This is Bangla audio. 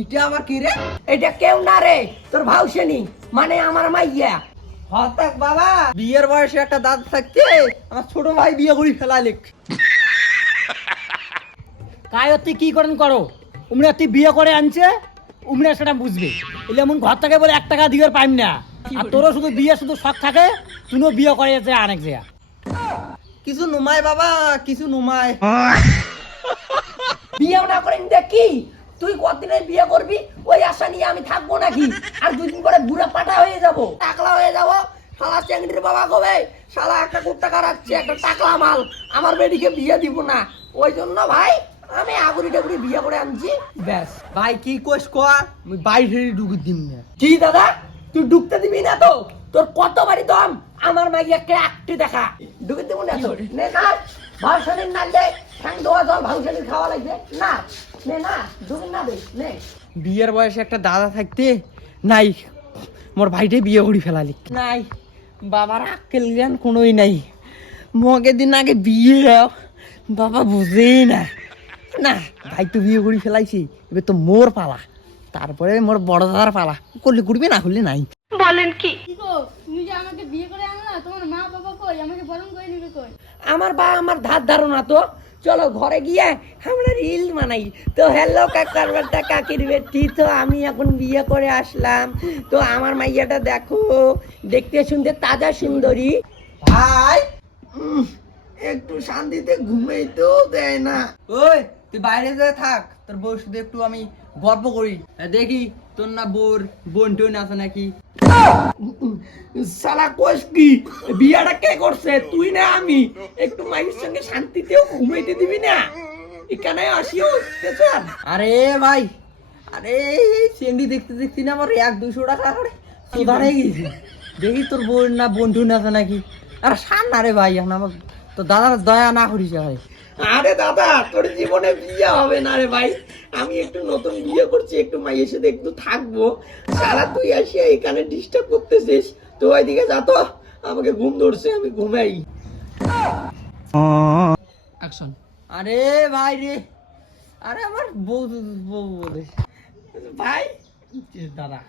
এটা আমার কি রে? এটা কেউ না রে, তোর ভাউসেনি, মানে আমার মাইয়া। হঠাৎ বাবা বিয়ের বয়সে একটা দাদা থাকতে আমার ছোট ভাই বিয়ে করি ফেলালিক। কায় তুই কি করেন করো, উমরা তুই বিয়ে করে আনছে, উমরা সেটা বুঝবে। এলে এমন ঘর থেকে বলে 1 টাকা দিয়ে পাইম না, আর তোরও শুধু বিয়ে শুধু শখ থাকে, তুইও বিয়ে করে যেতে অনেক জায়গা। কিছু নুমায় বাবা, কিছু নুমায়। বিয়ে না করেন দেখি তুই কতদিনে বিয়ে করবি, ওই আশা নিয়ে আমি থাকবো নাকি? আর 2 দিন পরে বুড়া পাটা হয়ে যাব, টাকলা হয়ে যাব। শালা চেংড়ির বাবা কবে শালা একটা কুত্তা কারাচ্ছে, একটা টাকলা মাল, আমার বেডিকে বিয়ে দিব না। ওই জন্য ভাই আমি আগুরি টাগুরি বিয়ে করে আনছি, ব্যাস। ভাই কি কোস কোয়া, আমি বাইরে ঢুকে দিম না। কি দাদা তুই ঢুকতে দিবি না তো? তোর কতবারই দম, আমার মাইয়াকে একটি দেখা ঢুকে দেবো না তো? নে না ভাউসানির না দে, ঠ্যাং ধোয়া জল ভাউসানির খাওয়া লাগবে না, নে না ঢুকে না দে নে। বিয়ের বয়সে একটা দাদা থাকতে নাই মোর ভাইটাই বিয়ে করি ফেলালি নাই, বাবার আক্কেল জ্ঞান কোনোই নাই। মগে দিন আগে বিয়ে বাবা বুঝেই না, না ভাই তো বিয়ে করি ফেলাইছি, এবার তো মোর পালা, তারপরে মোর বড় দাদার পালা, করলে করবি না করলে নাই। বলেন কি গো, তুমি যে আমাকে বিয়ে করে আনলা, তোমার মা বাবা কই? আমাকে বরণ করে নিবে কই? আমার বা আমার ধার ধারণা তো, চলো ঘরে গিয়ে আমরা রিল বানাই। তো হ্যালো কাকার বেটা কাকির বেটি, তো আমি এখন বিয়ে করে আসলাম, তো আমার মাইয়াটা দেখো, দেখতে শুনতে তাজা সুন্দরী। ভাই একটু শান্তিতে ঘুমাইতেও দেয় না। ওই তুই বাইরে যা থাক, তোর বউর সাথে একটু আমি গল্প করি, দেখি তোর না বোর বোন টোন আছে নাকি। শালা কোষ কি, বিয়াটা কে করছে, তুই না আমি? একটু মায়ের সঙ্গে শান্তিতেও ঘুমাইতে দিবি না? এখানে আসিও। আরে ভাই, আরে এই চেন্ডি দেখতে দেখতে না আমার 100-200 টাকা করে সুদারে গেছি, দেখি তোর বোন না বন্ধু না আছে নাকি। আর সান না রে ভাই, এখন আমার তো দাদার দয়া না করিস ভাই। আরে দাদা তোর জীবনে বিয়ে হবে না রে ভাই, আমি একটু নতুন বিয়ে করছি, একটু মাইয়ের সাথে একটু থাকবো। সারা তুই আসিয়া এখানে ডিস্টার্ব করতেছিস, তো ওইদিকে যা তো, আমাকে ঘুম ধরছে, আমি ঘুমাই। অ্যাকশন। আরে ভাই রে, আরে আমার বউ বউ ভাই দাদা